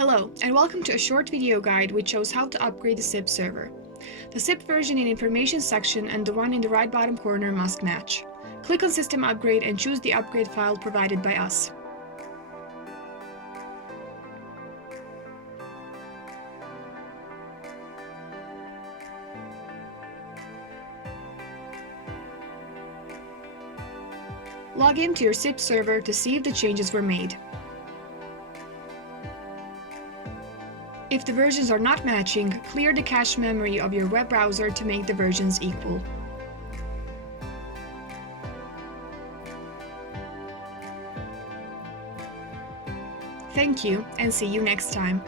Hello, and welcome to a short video guide which shows how to upgrade the SIP server. The SIP version in Information section and the one in the right bottom corner must match. Click on System Upgrade and choose the upgrade file provided by us. Log in to your SIP server to see if the changes were made. If the versions are not matching, clear the cache memory of your web browser to make the versions equal. Thank you, and see you next time.